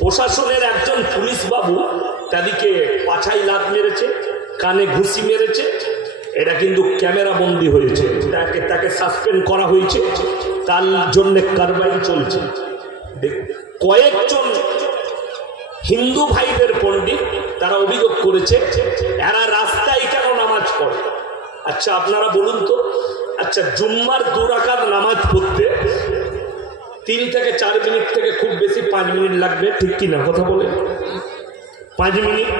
প্রশাসনের একজন পুলিশ বাবু তাদেরকে পাছায় লাথ মেরেছে, কানে ঘুষি মেরেছে, এটা কিন্তু ক্যামেরা বন্দি হয়েছে। তাকে সাসপেন্ড করা হয়েছে, তার জন্য কারবাই চলছে। কয়েকজন হিন্দু ভাইদের পণ্ডিত তারা অভিযোগ করেছে এরা রাস্তায় কেন নামাজ পড়ে। আচ্ছা আপনারা বলুন তো, আচ্ছা জুম্মার 2 রাকাত নামাজ পড়তে 3 থেকে 4 মিনিট থেকে খুব বেশি 5 মিনিট লাগবে, ঠিক কিনা কথা বলে? 5 মিনিট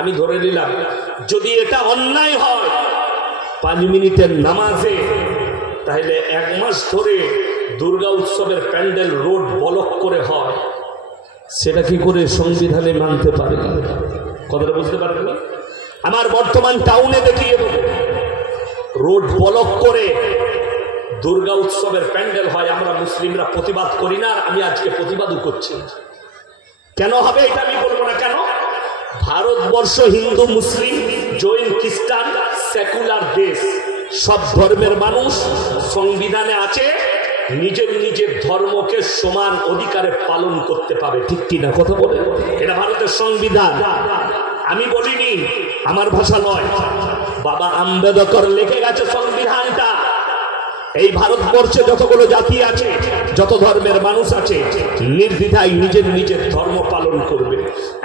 আমি ধরে নিলাম। যদি এটা অন্যায় হয় 5 মিনিটের নামাজে, তাহলে 1 মাস ধরে দুর্গা উৎসবের প্যান্ডেল রোড ব্লক করে হয়, সেটা কি করে সংবিধানে মানতে পারে? কথাটা বুঝতে পারবেন না? আমার বর্তমান টাউনে দেখিয়ে দেবো, রোড ব্লক করে দুর্গা উৎসবের প্যান্ডেল হয়। আমরা মুসলিমরা প্রতিবাদ করি না, আমি আজকে প্রতিবাদও করছি। কেন হবে এটা আমি বলবো না। কেন? ভারতবর্ষ হিন্দু, মুসলিম, জৈন, খ্রিস্টান সেকুলার দেশ, সব ধর্মের মানুষ সংবিধানে আছে নিজের নিজের ধর্মকে সমান অধিকারে পালন করতে পাবে, ঠিক কিনা কথা বলে? এটা ভারতের সংবিধান, আমি বলিনি, আমার ভাষা নয়, বাবা আম্বেদকর লিখে গেছে সংবিধানটা। এই ভারতবর্ষে যতগুলো জাতি আছে, যত ধর্মের মানুষ আছে, নির্দ্বিধায় নিজের নিজের ধর্ম পালন করবে।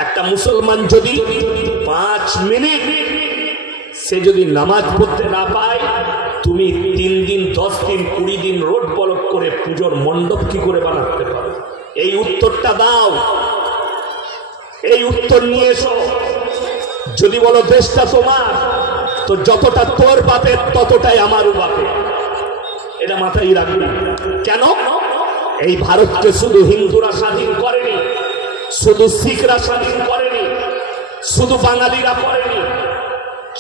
একটা মুসলমান যদি 5 মিনিট সে যদি নামাজ পড়তে না পায়, তুমি 3 দিন, 10 দিন, 20 দিন রোড ব্লক করে পুজোর মণ্ডপ কি করে বানাতে পারো? এই উত্তরটা দাও, এই উত্তর নিয়ে এসো। যদি বলো দেশটা তোমার, তো যতটা তোর বাপের ততটাই আমারও বাপের, এটা মাথায় রাখবি। কেন? এই ভারতকে শুধু হিন্দুরা স্বাধীন করেনি, শুধু শিখরা স্বাধীন করেনি, শুধু বাঙালিরা করেনি,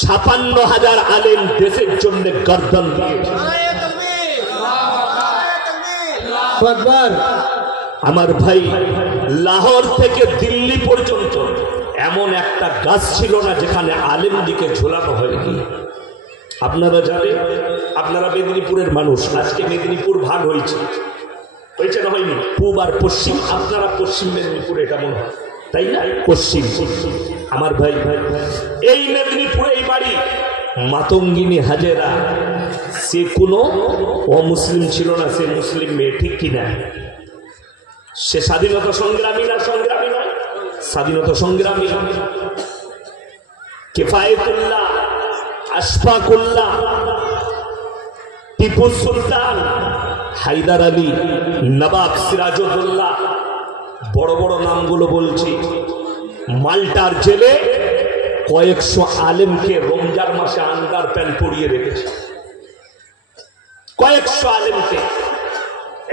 56,000 আলেম দেশের জন্য গর্দন দিয়েছে। আমার ভাই, লাহোর থেকে দিল্লি পর্যন্ত এমন একটা গাছ ছিল না যেখানে আলেম দিকে ঝোলানো হয়নি। আপনারা জানেন, আপনারা মেদিনীপুরের মানুষ, আজকে মেদিনীপুর ভাগ হয়েছে না হয়নি? পূব আর পশ্চিম, আপনারা পশ্চিম মেদিনীপুরে, এটা মনে হয় তাই না? পশ্চিম। আমার ভাই, এই মেদিনীপুরে এই বাড়ি মাতঙ্গিনী হাজেরা, সে কোনো অমুসলিম ছিল না, সে মুসলিম মেয়ে, ঠিক কিনা? সে স্বাধীনতা সংগ্রামী না? সংগ্রামী নয়, স্বাধীনতা সংগ্রামী। কিফায়েতুল্লাহ, আশফাকুল্লাহ, টিপু সুলতান, হায়দার আলী, নবাব সিরাজউদ্দৌলা, বড় বড় নামগুলো বলছি। মাল্টার জেলে কয়েকশো আলেমকে রমজান মাসে আন্ডার প্যান্ট পরিয়ে রেখেছে, কয়েকশো আলেমকে।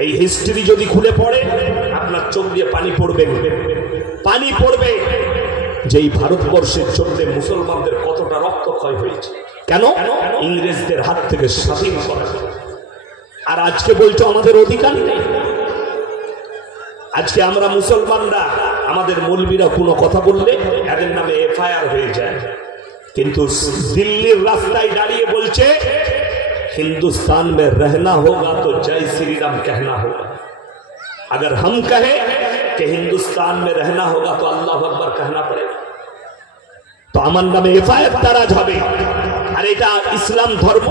এই হিস্ট্রি যদি খুলে পড়ে আপনার চোখ দিয়ে পানি পড়বে, পানি পড়বে যে এই ভারতবর্ষের জন্য মুসলমানদের কতটা রক্তক্ষয় হয়েছে। কেন? ইংরেজদের হাত থেকে স্বাধীন করা। আর আজকে বলছো আমাদের অধিকার নেই। আজকে আমরা মুসলমানরা, আমাদের মৌলবীরা কোনো কথা বললে এদের নামে এফআইআর হয়ে যায়, কিন্তু দিল্লির রাস্তায় দাঁড়িয়ে বলছে हिंदुस्तान में रहना होगा तो जय श्री राम कहना होगा। अगर हम कहें कि हिंदुस्तान में रहना होगा तो अल्लाह अकबर कहना पड़ेगा। तो আমার নামে এফআইআর দারাজ হবে। আর এটা ইসলাম ধর্ম,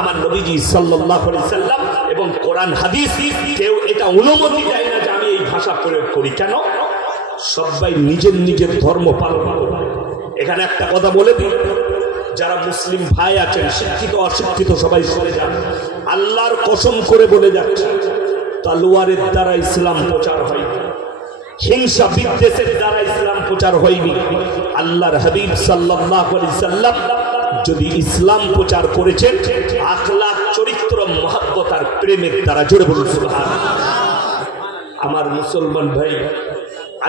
আমার নবীজি সাল্লাল্লাহু আলাইহি সাল্লাম এবং কোরআন হাদিস কেউ এটা অনুমতি দেয় না যে আমি এই ভাষা প্রয়োগ করি। কেন? সবাই নিজের নিজের ধর্ম পালন করে। এখানে একটা কথা বলে দিই, যারা মুসলিম ভাই আছেন, শিক্ষিত অশিক্ষিত সবাই সরে যান, আল্লাহর কসম করে বলে যাচ্ছে, তলোয়ারের দ্বারা ইসলাম প্রচার হয়নি, হিংসা বিদ্বেষের দ্বারা ইসলাম প্রচার হয়নি। আল্লাহর হাবিব সাল্লাল্লাহু আলাইহি সাল্লাম যদি ইসলাম প্রচার করেছেন আখলাক, চরিত্র, মহব্বত আর প্রেমের দ্বারা। জোরে বলুন সুবহানাল্লাহ। আমার মুসলমান ভাই,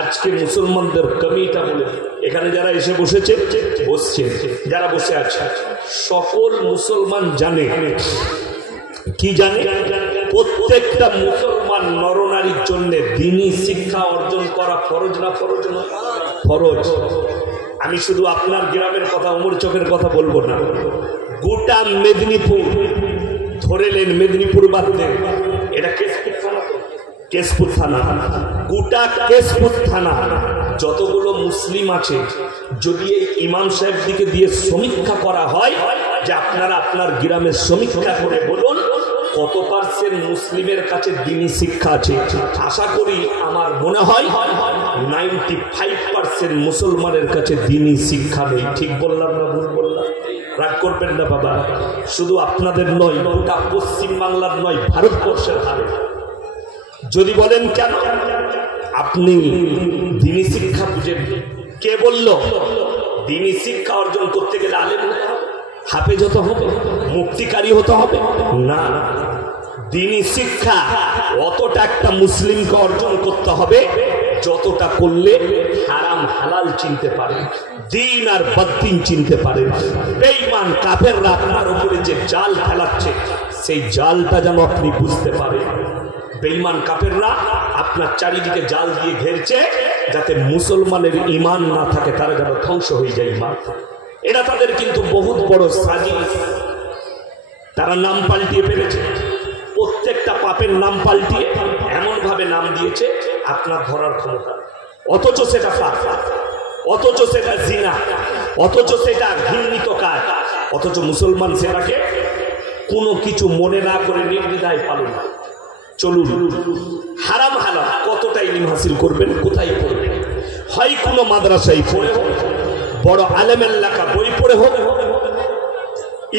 আজকে মুসলমানদের কমিটা বলে, এখানে যারা এসে বসেছে, বসছে, যারা বসে আছে, সকল মুসলমান জানে, কি জানে? প্রত্যেকটা মুসলমান নরনারীর জন্য দ্বীনি শিক্ষা অর্জন করা ফরজ না ফরজ না? ফরজ। আমি শুধু আপনার গ্রামের কথা, ওমর চকের কথা বলবো না, গোটা মেদিনীপুর ধরে নেন, মেদিনীপুর বাদ দেন, এটা কেশপুর থানা, তো কেশপুর থানা, গোটা কেশপুর থানা যতগুলো মুসলিম আছে, যদি এই ইমাম সাহেব দিকে দিয়ে সমীক্ষা করা হয় যে আপনারা আপনার গ্রামের সমীক্ষা করে বলুন কত পার্সেন্ট মুসলিমের কাছে দ্বীনি শিক্ষা আছে, আশা করি আমার মনে হয় 95% মুসলমানের কাছে দ্বীনি শিক্ষা নেই। ঠিক বললাম না ভুল বললাম? রাগ করবেন না বাবা, শুধু আপনাদের নয়, গোটা পশ্চিম বাংলার নয়, ভারতবর্ষের হারে। যদি বলেন কেন, আপনি দ্বীনি শিক্ষা বুঝেন। কে বলল? দ্বীনি শিক্ষা অর্জন করতে গেলে আলেম হতে হবে, হাফেজ হতে হবে, মুফতিকারী হতে হবে না। দ্বীনি শিক্ষা অতটা একটা মুসলিমকে অর্জন করতে হবে যতটা করলে হারাম হালাল চিনতে পারে, দিন আর বদ্দিন চিনতে পারে। বেঈমান কাফেররা আপনার উপরে যে জাল ফেলাচ্ছে সেই জালটা যেন আপনি বুঝতে পারেন। বেঈমান কাফেররা আপনার চারিদিকে জাল দিয়ে ঘেরছে যাতে মুসলমানের ঈমান না থাকে, তারা যেন ধ্বংস হয়ে যায় ঈমান। এটা তাদের কিন্তু বহুত বড় সাজিশ। তারা নাম পাল্টিয়ে ফেলেছে, প্রত্যেকটা পাপের নাম পাল্টিয়ে এমন ভাবে নাম দিয়েছে আপনার ধরার ক্ষমতা। অথচ সেটা পাপ, অথচ সেটা জিনা, অথচ সেটা ঘৃণিত কাজ, অথচ মুসলমান সেটাকে কোনো কিছু মনে না করে নির্দ্বিধায় পালন করে। চলুন, হারাম হালাল কতটা ইলম হাসিল করবেন, কোথায় পড়বেন? হয় কোনো মাদ্রাসায় পড়ে হোক, বড় আলেমের লেখা বই পড়ে হোক,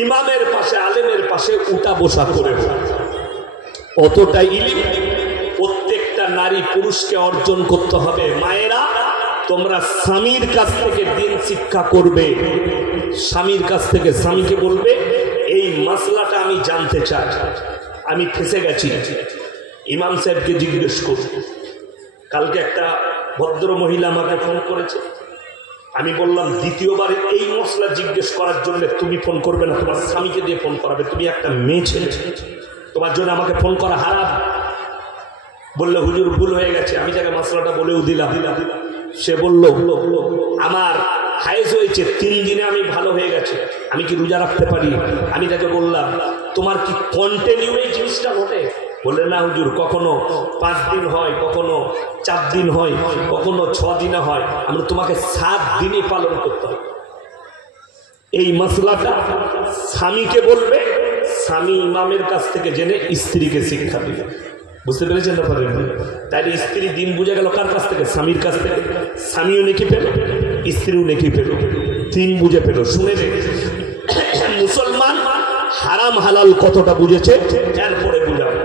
ইমামের পাশে আলেমের পাশে উঠা বসা করে হোক, অতটা ইলম প্রত্যেকটা নারী পুরুষকে অর্জন করতে হবে। মায়েরা, তোমরা স্বামীর কাছ থেকে দিন শিক্ষা করবে, স্বামীর কাছ থেকে স্বামীকে বলবে এই মাসলাটা আমি জানতে চাই, আমি ফেঁসে গেছি, ইমাম সাহেবকে জিজ্ঞেস করব। কালকে একটা ভদ্র মহিলা আমাকে ফোন করেছে, আমি বললাম দ্বিতীয়বার এই মশলা জিজ্ঞেস করার জন্য তুমি ফোন করবে না, তোমার স্বামীকে দিয়ে ফোন করাবে, তুমি একটা মেয়ে ছেলে, তোমার জন্য আমাকে ফোন করা হারাম। বললে হুজুর ভুল হয়ে গেছে, আমি তাকে মশলাটা বলেও দিলাম। সে বলল আমার হায়েজ হয়েছে 3 দিনে আমি ভালো হয়ে গেছে, আমি কি রোজা রাখতে পারি? আমি তাকে বললাম তোমার কি কন্টিনিউ এই জিনিসটা ঘটে? বললে না হুজুর, কখনো 5 দিন হয়, কখনো 4 দিন হয়, কখনো 6 দিনে হয়। আমরা তোমাকে 7 দিনই পালন করতে হবে। এই মশলাটা স্বামীকে বলবে, স্বামী ইমামের কাছ থেকে জেনে স্ত্রীকে শিক্ষা দিবে। বুঝতে পেরেছেন না? পারেন? তাইলে স্ত্রী দিন বুঝে গেল কার কাছ থেকে? স্বামীর কাছ থেকে। স্বামীও নেকি পেল, স্ত্রীও নেকি পেল, দিন বুঝে পেল। শুনে রে, মুসলমান হারাম হালাল কতটা বুঝেছে এরপরে বুঝাবে।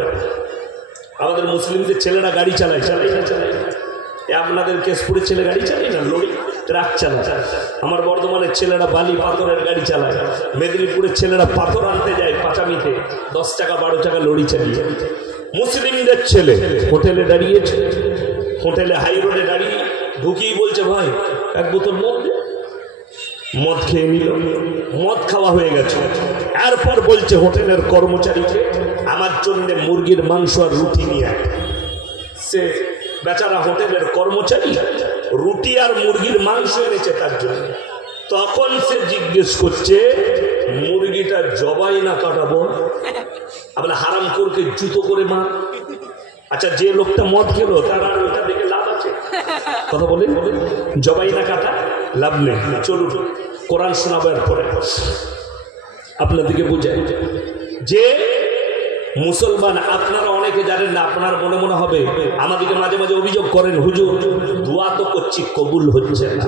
আমাদের মুসলিমদের ছেলেরা গাড়ি চালায়, চালায় না চালায়? আপনাদের কেশপুরের ছেলে গাড়ি চালায় না, লরি ট্রাক চালায়। আমার বর্ধমানের ছেলেরা বালি পাথরের গাড়ি চালায়, মেদিনীপুরের ছেলেরা পাথর আনতে যায় পাচামিতে 10 টাকা 12 টাকা লরি চালিয়ে। মুসলিমদের ছেলে হোটেলে দাঁড়িয়েছে, হোটেলে হাই রোডে দাঁড়িয়ে ঢুকিয়ে বলছে ভাই 1 বোতল মদ দে। মদ খেয়ে নিল, মদ খাওয়া হয়ে গেছে। এরপর বলছে হোটেলের কর্মচারীকে আমার জন্য মুরগির মাংস আর রুটি নিয়ে আয়। সে বেচারা হোটেলের কর্মচারী রুটি আর মুরগির মাংস এনেছে তার জন্য। তখন সে জিজ্ঞেস করছে মুরগিটা জবাই না কাটাবো? আমরা হারাম করকে জুতো করে মার। আচ্ছা, যে লোকটা মদ খেলো তার আর ওটা দেখে লাভ আছে? কথা বলেন, জবাই না কাটা লাভ নেই। চলুন কোরআন শোনাবার পরে আপনাদেরকে বুঝাই যে মুসলমান, আপনারা অনেকে জানেন না, আপনার মনে মনে হবে, আমাদেরকে মাঝে মাঝে অভিযোগ করেন হুজুর দোয়া তো করছি কবুল হচ্ছে না।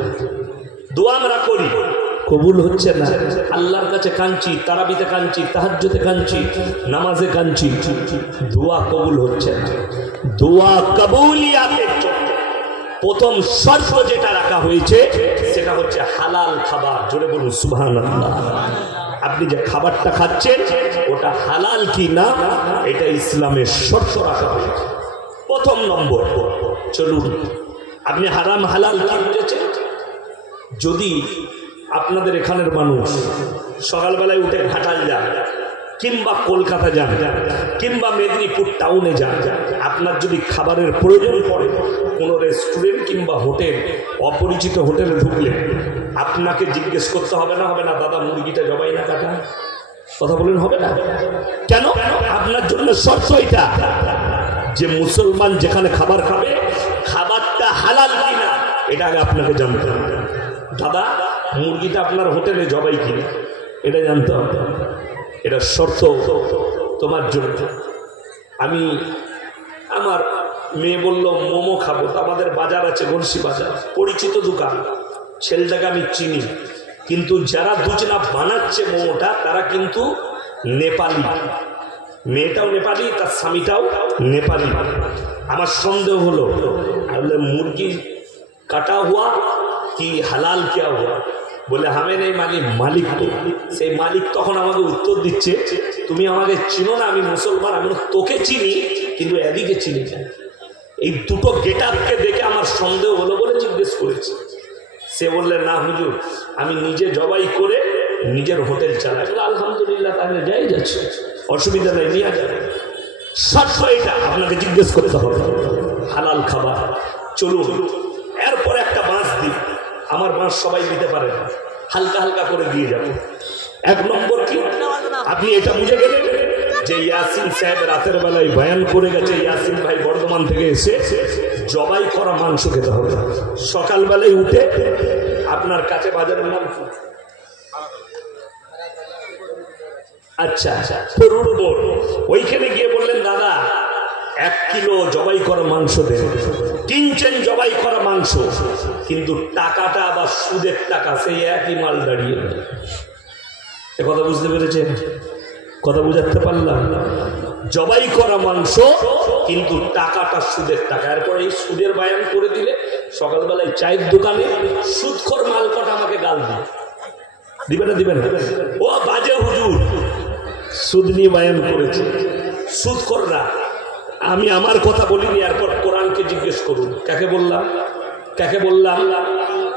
দোয়া আমরা করি, কবুল হচ্ছে না। আল্লাহর কাছে কাঁদছি, তারাবিতে কাঁদছি, তাহাজ্জুদে কাঁদছি, নামাজে কাঁদছি, দোয়া কবুল হচ্ছে না। দোয়া কবুলিয়াতের জন্য প্রথম শর্ত যেটা রাখা হয়েছে সেটা হচ্ছে হালাল খাবার। জোরে বলুন সুবহানাল্লাহ। আপনি যে খাবারটা খাচ্ছেন ওটা হালাল কি না, এটা ইসলামের শর্ত রাখা হয়েছে প্রথম নম্বর। চলুন, আপনি হারাম হালাল কি বুঝেছেন? যদি আপনাদের এখানের মানুষ সকালবেলায় উঠে ঘাটাল যান, কিংবা কলকাতা যান, কিংবা মেদিনীপুর টাউনে যান, আপনার যদি খাবারের প্রয়োজন পড়ে কোনো রেস্টুরেন্ট কিংবা হোটেল, অপরিচিত হোটেলে ঢুকলে আপনাকে জিজ্ঞেস করতে হবে না, হবে না দাদা মুরগিটা জবাই না কাটা? কথা বলেন হবে না? কেন? আপনার জন্য শর্ত এটা যে মুসলমান যেখানে খাবার খাবে খাবারটা হালাল কিনা এটা আগে আপনাকে জানতে হবে। দাদা মুরগিটা আপনার হোটেলে জবাই কিনা এটা জানতে হবে, এটা শর্ত তোমার জন্য। আমি আমার মেয়ে বলল মোমো খাবো, তো আমাদের বাজার আছে গলসি বাজার, পরিচিত দোকান, ছেলেটাকে আমি চিনি, কিন্তু যারা দুজনা বানাচ্ছে মোমোটা তারা কিন্তু নেপালি, মেয়েটাও নেপালি তার স্বামীটাও নেপালি। আমার সন্দেহ হলো মুরগি কাটা হুয়া কি হালাল কিয়া হুয়া, বলে হামে নেই মালিক তো। সেই মালিক তখন আমাকে উত্তর দিচ্ছে তুমি আমাকে চিনো না, আমি মুসলমান, আমি তোকে চিনি কিন্তু এদিকে চিনি না। এই দুটো গেটআপকে দেখে আমার সন্দেহ হলো বলে জিজ্ঞেস করেছি। সে বললেন না হুজুর আমি নিজে জবাই করে নিজের হোটেল চালাই। আলহামদুলিল্লাহ তাহলে যাই যাচ্ছে, অসুবিধা নেই, নিয়ে যাবে। শর্ত এটা আপনাকে জিজ্ঞেস করতে হবে হালাল খাবার। চলুন এরপর একটা বাঁশ দিই, আমার বাঁশ সবাই দিতে পারে না, হালকা হালকা করে দিয়ে যাবো। এক নম্বর কি আপনি এটা বুঝে গেলেন যে ইয়াসিন সাহেব রাতের বেলায় বয়ান করে গেছে, ইয়াসিন ভাই বর্ধমান থেকে এসে জবাই করা মাংস খেতে হবে। সকালবেলায় উঠে আপনার কাছে বাজারের নাম কি? আচ্ছা ওইখানে গিয়ে বললেন দাদা 1 কিলো জবাই করা মাংস দেন, কিনছেন জবাই করা মাংস, কিন্তু টাকাটা আবার সুদের টাকা, সেই একই মাল দাঁড়িয়ে। এ কথা বুঝতে পেরেছেন? কথা বুঝাতে পারলাম? জবাই করা মাংস কিন্তু টাকাটা সুদের টাকা। এরপরে এই সুদের বায়ান করে দিলে সকালবেলায় চায়ের দোকানে সুদখোর মাল কটা আমাকে গাল দিবে না, দিবেন ও বাজে হুজুর সুদ নিয়ে বায়ান করেছে, সুদখোররা। আমি আমার কথা বলিনি, এরপর কোরআনকে জিজ্ঞেস করুন। কাকে বললাম? কাকে বললাম?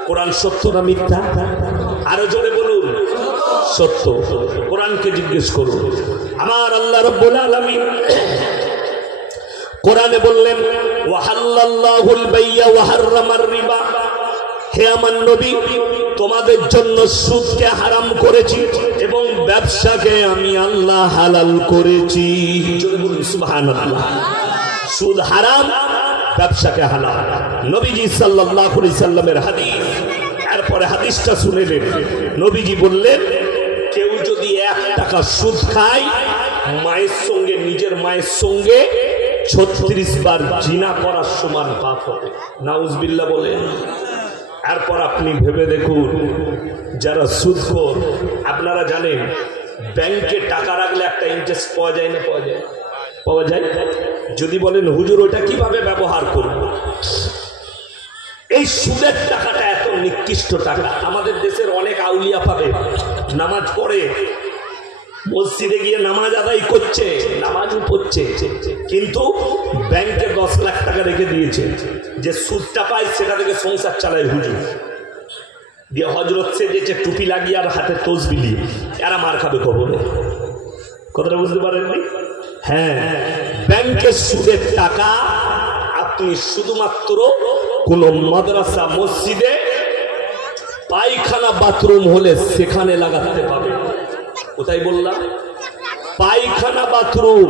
কোরআন সত্য না মিথ্যা? আরো জোরে বলুন সত্য। কোরআনকে জিজ্ঞেস করুন। আমার আল্লাহ রাব্বুল আলামিন কোরআনে বললেন ওয়াহাল্লাল্লাহুল বাইয়া ওয়া হাররামার রিবা, হে আমার নবী তোমাদের জন্য সুদকে হারাম করেছি এবং ব্যবসাকে আমি আল্লাহ হালাল করেছি। জোরে বলুন সুবহানাল্লাহ। সুদ হারাম, ব্যবসাকে হালাল। নবীজি সাল্লাল্লাহু আলাইহি সাল্লামের হাদিস। এরপরে হাদিসটা শুনেলেন, নবীজি বললেন কেউ যদি 1 টাকা সুদ খায় মায়ের সঙ্গে, নিজের মায়ের সঙ্গে 36 বার জিনা করার সমান পাপ হবে। নাউজুবিল্লাহ বলেন। এরপর আপনি ভেবে দেখুন যারা সুদখোর, আপনারা জানেন ব্যাংকে টাকা রাখলে একটা ইন্টারেস্ট পাওয়া যায় না? পাওয়া যায়, পাওয়া যায়। যদি বলেন হুজুর ওটা কিভাবে ব্যবহার করব, এই সুদের টাকাটা এত নিকৃষ্ট টাকা। আমাদের দেশের অনেক আউলিয়া পাবে নামাজ পড়ে, মসজিদে গিয়ে নামাজ আদায় করছে, নামাজও পড়ছে, কিন্তু ব্যাংকে 10 লাখ টাকা রেখে দিয়েছে, যে সুদটা পায় সেটা থেকে সংসার চালায় হুজুর। দিয়ে হজরত সে যেছে টুপি লাগিয়ে আর হাতে তসবিহ নিয়ে, এরা মার খাবে কবরে। কথাটা বুঝতে পারেননি? হ্যাঁ, ব্যাংকের সুদের টাকা আপনি শুধুমাত্র কোন মাদ্রাসা মসজিদে পায়খানা বাথরুম হলে সেখানে লাগাতে পাবে। কোথায় বললাম? পায়খানা বাথরুম,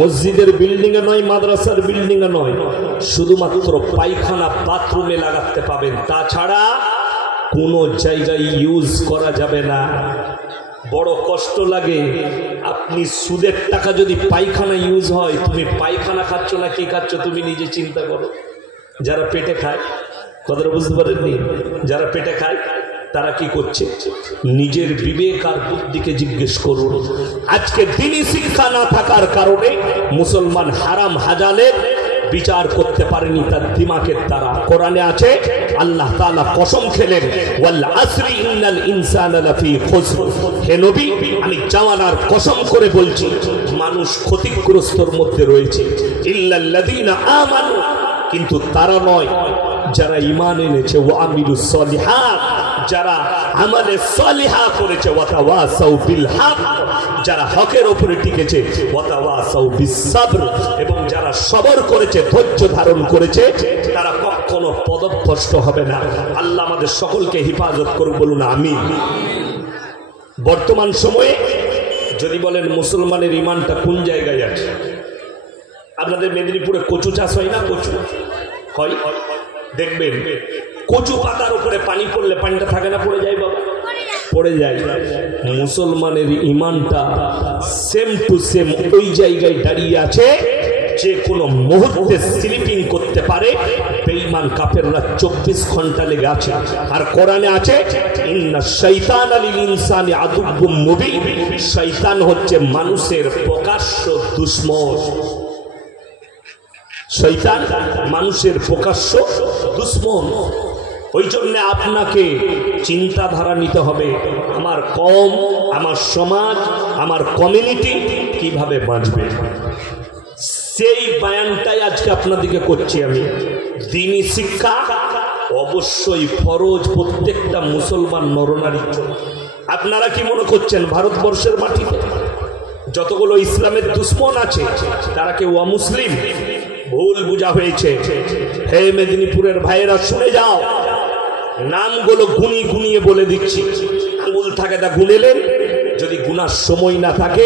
মসজিদের বিল্ডিং এ নয়, মাদ্রাসার বিল্ডিং এ নয়, শুধুমাত্র পায়খানা বাথরুমে লাগাতে পাবেন। তাছাড়া কোনো জায়গায় ইউজ করা যাবে না। বড় কষ্ট লাগে, আপনি সুদের টাকা যদি পায়খানা ইউজ হয়, তুমি পায়খানা খাচ্ছ না কি খাচ্ছ তুমি নিজে চিন্তা করো। যারা পেটে খায়, কথাটা বুঝতে পারেননি, যারা পেটে খায় তারা কি করছে? নিজের বিবেক আর বুদ্ধিকে জিজ্ঞেস করুন। আজকে দ্বীনি শিক্ষা না থাকার কারণে মুসলমান হারাম হালালের বিচার করতে পারেনি তার দিমাগের দ্বারা। কোরআনে আছে আল্লাহ তাআলা কসম খেলেন ওয়াল আসরি ইন্নাল ইনসানা লাফি খুসর। হে নবী আমি জামানার কসম করে বলছি মানুষ ক্ষতিগ্রস্তর মধ্যে রয়েছে। ইল্লাল্লাযীনা আমানু, কিন্তু তারা নয় যারা ঈমান এনেছে, ওয়া আমিলুস সলিহাত, যারা আমালে সলিহা করেছে, ওয়া তাওয়াসাউ বিল হক, যারা হকের উপরে টিকেছে, ওয়া তাওয়াসাউ বিস সাবর, এবং যারা সবর করেছে, ধৈর্য ধারণ করেছে, তারা কখনো পদভ্রষ্ট হবে না। আল্লাহ আমাদের সকলকে হেফাজত করুন, বলুন আমিন। বর্তমান সময়ে যদি বলেন মুসলমানের ঈমানটা কোন জায়গায় আছে, আপনাদের মেদিনীপুরে কচু চাষ হয় না? কচু হয়, দেখবেন কচু পাতার উপরে পানি পড়লে পানিটা থাকে না, পড়ে যায় বাবা, পড়ে যায়। মুসলমানের ইমানটা সেম টু সেম ওই জায়গায় দাঁড়িয়ে আছে, যে কোনো মুহূর্তে স্লিপিং করতে পারে। বেঈমান কাফেররা 24 ঘন্টা লেগে আছে। আর কোরআনে আছে ইন্না শাইতানা লিল ইনসানি আদুব্বুম মুবিন, শয়তান হচ্ছে মানুষের প্রকাশ্য দুশমন। শয়তান মানুষের প্রকাশ্য দুশমন। ওই জন্য আপনাকে চিন্তাধারা নিতে হবে, আমার কম, আমার সমাজ, আমার কমিউনিটি কিভাবে বাঁচবে। সেই বয়ানটাই আজকে আপনাদেরকে করছি আমি। দ্বীনি শিক্ষা অবশ্যই ফরজ প্রত্যেকটা মুসলমান নরনারীর জন্য। আপনারা কি মনে করছেন ভারতবর্ষের মাটিতে যতগুলো ইসলামের দুশ্মন আছে তারা কেউ অমুসলিম? ভুল বোঝা হয়েছে। হে মেদিনীপুরের ভাইয়েরা শুনে যাও, নামগুলো গুনিয়ে বলে দিচ্ছি। আঙুল থাকে তা গুনেলেন, যদি গুনার সময় না থাকে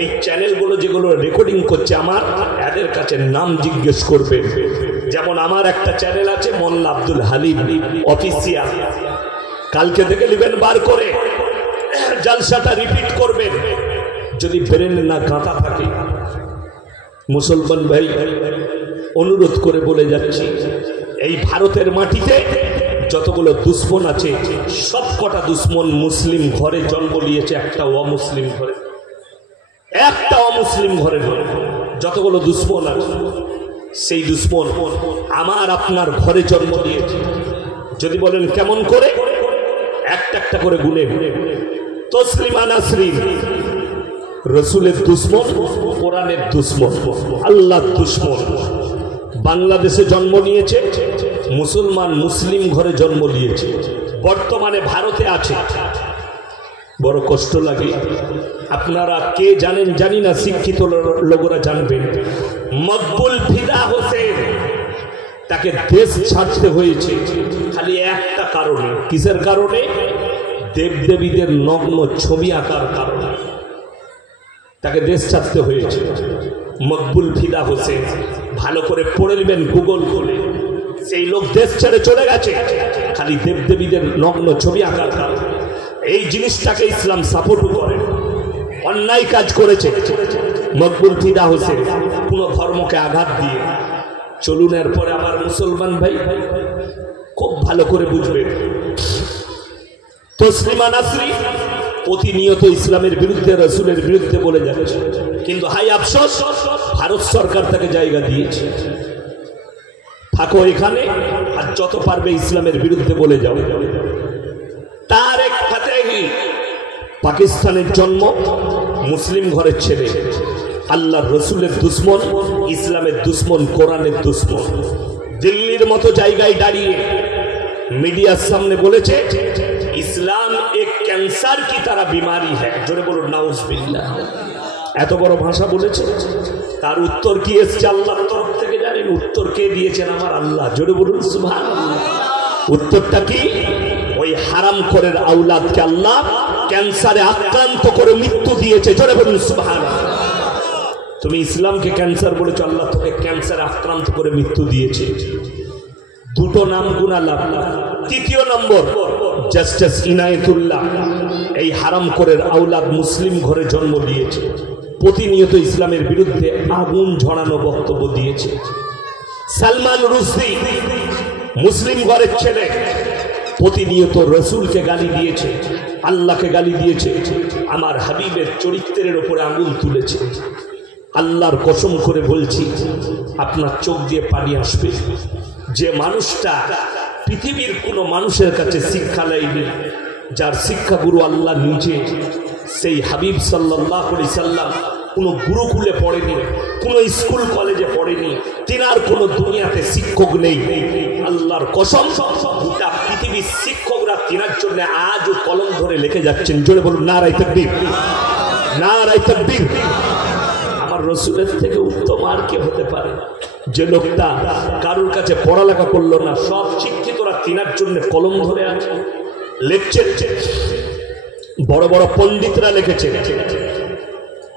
এই চ্যানেলগুলো যেগুলো রেকর্ডিং করছে আমার, এদের কাছে নাম জিজ্ঞেস করবে। যেমন আমার একটা চ্যানেল আছে মোল্লা আব্দুল হালিম অফিসিয়াল, কালকে থেকে নেবেন বার করে, জালসাটা রিপিট করবেন। যদি ব্রেন না গাঁথা থাকে, মুসলমান ভাই অনুরোধ করে বলে যাচ্ছি, এই ভারতের মাটিতে যতগুলো দুশ্মন আছে সব কটা দুশ্মন মুসলিম ঘরে জন্ম নিয়েছে, একটা অমুসলিম ঘরে, একটা অমুসলিম ঘরে নয়। যতগুলো দুশ্মন আছে সেই দুশ্মন আমার আপনার ঘরে জন্ম নিয়েছে। যদি বলেন কেমন করে, একটা একটা করে গুনে তসলিমা নাসরিন রসুলের দুশ্মন, কোরআনের দুশ্মন, আল্লাহর দুশ্মন। বাংলাদেশে জন্ম নিয়েছে, মুসলমান মুসলিম ঘরে জন্ম নিয়েছে, বর্তমানে ভারতে আছে। বড় কষ্ট লাগে। আপনারা কে জানেন জানি না, শিক্ষিত লোকেরা জানবেন। মকবুল ফিদা হোসেন, তাকে দেশ ছাড়তে হয়েছে খালি একটা কারণে। কিসের কারণে? দেবদেবীদের নগ্ন ছবি আঁকার কারণে তাকে দেশ ছাড়তে হয়েছে। মকবুল ফিদা হোসেন, ভালো করে পড়ে নেবেন গুগল করে। সেই লোক দেশ ছেড়ে চলে গেছে খালি দেবদেবীদের নগ্ন ছবি আঁকার কারণে। এই জিনিসটাকে ইসলাম সাপোর্ট করে। অন্যায় কাজ করেছে মকবুল ফিদা হোসেন, কোন ধর্মকে আঘাত দিয়ে। চলুন এরপরে আমার মুসলমান ভাই খুব ভালো করে বুঝবেন, তসলিমা নাসরিন প্রতিনিয়ত ইসলামের বিরুদ্ধে, রসুলের বিরুদ্ধে বলে যাচ্ছে, কিন্তু হাই আফসোস ভারত সরকার তাকে জায়গা দিয়েছে। থাকো এখানে, আর যত পারবে ইসলামের বিরুদ্ধে বলে যাও। তার এক ফাতেহি পাকিস্তানের জন্ম, মুসলিম ঘরের ছেলে, আল্লাহর রসুলের দুশ্মন, ইসলামের দুশ্মন, কোরআনের দুশ্মন। দিল্লির মতো জায়গায় দাঁড়িয়ে মিডিয়ার সামনে বলেছে ইসলাম এক ক্যান্সার কি তারা বিমারি হ্যাঁ। জোরে বলুন নাউজুবিল্লাহ। এত বড় ভাষা বলেছে। তার উত্তর কি এসছে আল্লাহর তরফ থেকে জানেন? উত্তর কে দিয়েছেন? আমার আল্লাহ। জোরে বলুন সুবহানাল্লাহ। উত্তরটা কি? ওই হারাম করের আওলাদকে আল্লাহ ক্যান্সারে আক্রান্ত করে মৃত্যু দিয়েছে। জোরে বলুন সুবহানাল্লাহ। তুমি ইসলামকে ক্যান্সার বলেছো, আল্লাহ তোকে ক্যান্সারে আক্রান্ত করে মৃত্যু দিয়েছে। দুটো নাম গুনালাম। তৃতীয় নম্বর জাস্টিস ইনায়েতুল্লাহ, এই হারাম করের আওলাদ মুসলিম ঘরে জন্ম দিয়েছে, প্রতিনিয়ত ইসলামের বিরুদ্ধে আগুন ঝরানো বক্তব্য দিয়েছে। সালমান রুশদি মুসলিম ঘরের ছেলে, প্রতিনিয়ত রসুলকে গালি দিয়েছে, আল্লাহকে গালি দিয়েছে, আমার হাবিবের চরিত্রের উপরে আঙুল তুলেছে। আল্লাহর কসম করে বলছি, আপনার চোখ দিয়ে পানি আসবে। যে মানুষটা পৃথিবীর কোনো মানুষের কাছে শিক্ষা নেয়নি, যার শিক্ষাগুরু আল্লাহ নিজে, সেই হাবিব সাল্লাল্লাহু আলাইহি সাল্লাম কোনো গুরুকুলে পড়েনি, কোনো স্কুল কলেজে পড়েনি, তিনার কোনো দুনিয়াতে শিক্ষক নেই। আল্লাহর কসম, গোটা পৃথিবীর শিক্ষকরা তিনার জন্য আজও কলম ধরে লিখে যাচ্ছেন। জোরে বলুন নারায়ে তাকবীর, নারায়ে তাকবীর। আমার রসুলের থেকে উত্তম আর কে হতে পারে? যে লোকটা কারোর কাছে পড়ালেখা করলো না, সব শিক্ষিতরা তিনার জন্য কলম ধরে আছে, লিখছেন। বড় বড় পণ্ডিতরা লিখেছেন।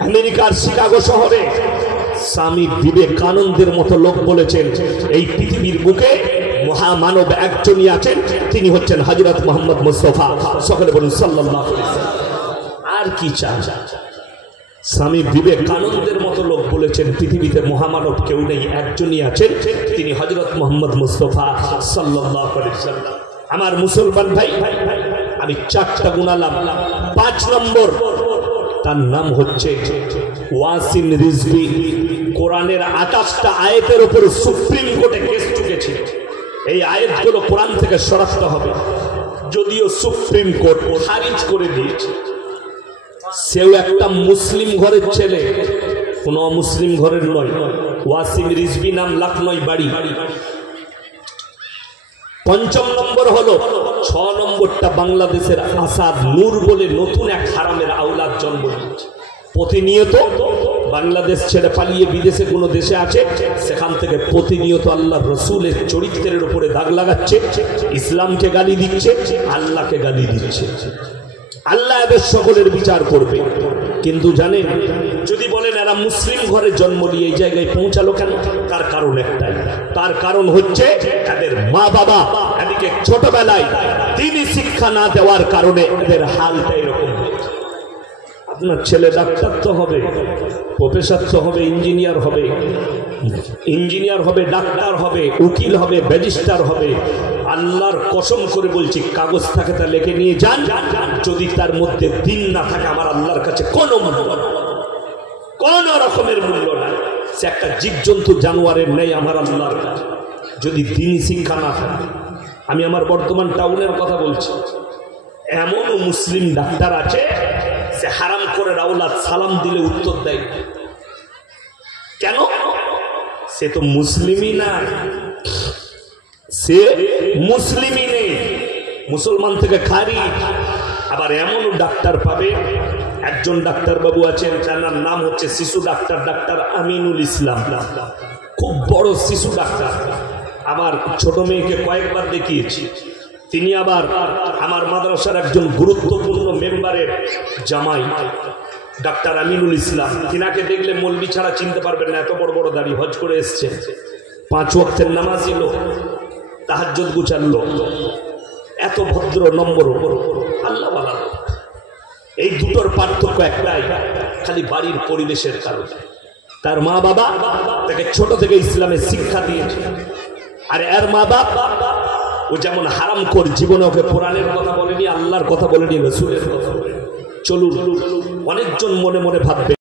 আমেরিকার শিকাগো শহরে স্বামী বিবেকানন্দের মতো লোক বলেছেন এই পৃথিবীর বুকে মহামানব একজনই আছেন, তিনি হচ্ছেন হযরত মুহাম্মদ মুস্তাফা। সকলে বলুন সাল্লাল্লাহু আলাইহি ওয়াসাল্লাম। আর কি চান? স্বামী বিবেকানন্দের মতো লোক বলেছেন পৃথিবীতে মহামানব কেউ নেই, একজনই আছেন, তিনি হযরত মুহাম্মদ মুস্তাফা সাল্লাল্লাহু আলাইহি ওয়াসাল্লাম। আমার মুসলমান ভাই, আমি 4টা গুনালাম। 5 নম্বর, তার নাম হচ্ছে ওয়াসিম রিজভী। কোরআনের 28টা আয়াতের উপর সুপ্রিম কোর্টে কেস ঠুকেছিল। এই আয়াতগুলো কোরআন থেকে সরাতে হবে, যদিও সুপ্রিম কোর্ট খারিজ করে দিয়েছে। সেও একটা মুসলিম ঘরের ছেলে, কোন মুসলিম ঘরের নয়। ওয়াসিম রিজভী নাম, লখনৌ বাড়ি। 5 নম্বর হলো, 6 নম্বরটা বাংলাদেশের আসাদ নূর বলে নতুন এক হারামের আওলাদ জন্ম নিয়েছে। প্রতিনিয়ত বাংলাদেশ ছেড়ে পালিয়ে বিদেশে কোনো দেশে আছে, সেখান থেকে প্রতিনিয়ত আল্লাহ রসুলের চরিত্রের উপরে দাগ লাগাচ্ছে, ইসলামকে গালি দিচ্ছে, আল্লাহকে গালি দিচ্ছে। আল্লাহ এদের সকলের বিচার করবে। কিন্তু জানেন, যদি বলেন এরা মুসলিম ঘরে জন্ম নিয়ে এই জায়গায় পৌঁছালো কেন, তার কারণ একটাই। তার কারণ হচ্ছে এদের মা বাবা এদিকে ছোটবেলায় দ্বীনি শিক্ষা না দেওয়ার কারণে এদের হালটা এরকম হয়েছে। আপনার ছেলে ডাক্তার তো হবে, প্রফেসর তো হবে, ইঞ্জিনিয়ার হবে, ডাক্তার হবে, উকিল হবে, ব্যারিস্টার হবে। আল্লাহর কসম করে বলছি, কাগজ থাকে তা লিখে নিয়ে যান, যদি তার মধ্যে দিন না থাকে আমার আল্লাহর কাছে কোনো মূল্য, কোন রকমের মূল্য নাই। সে একটা জীবজন্তু জানোয়ারের নেই আমার আল্লাহর কাছে, যদি দ্বীনি শিক্ষা না থাকে। আমি আমার বর্ধমান টাউনের কথা বলছি, এমনও মুসলিম ডাক্তার আছে, সে হারাম করে আওলাদ সালাম দিলে উত্তর দেয়। কেন? সে তো মুসলিমই না, সে মুসলিমই নেই, মুসলমান থেকে খারিজ। আবার এমনও ডাক্তার পাবে, একজন ডাক্তার বাবু আছেন, তার নাম হচ্ছে শিশু ডাক্তার, ডাক্তার আমিনুল ইসলাম। খুব বড় শিশু ডাক্তার। আমার ছোট মেয়েকে কয়েকবার দেখিয়েছি। তিনি আবার আমার মাদ্রাসার একজন গুরুত্বপূর্ণ মেম্বারের জামাই, ডাক্তার আমিনুল ইসলাম। তিনাকে দেখলে মৌলবি ছাড়া চিনতে পারবেন না, এত বড় বড় দাড়ি, হজ করে এসছে, 5 ওয়াক্তের নামাজি লোক, তাহাজ্জুদ গুছার লোক, এত ভদ্র নম্বর আল্লাহ বালা। এই দুটোর পার্থক্য একটাই, খালি বাড়ির পরিবেশের কারণে। তার মা বাবা তাকে ছোট থেকে ইসলামের শিক্ষা দিয়েছে, আর এর মা বাবা ও যেমন হারাম কর, জীবনে ওকে কোরআনের কথা বলেনি, আল্লাহর কথা বলেনি, রাসূলের কথা বলেনি। চলুন, অনেকজন মনে মনে ভাববে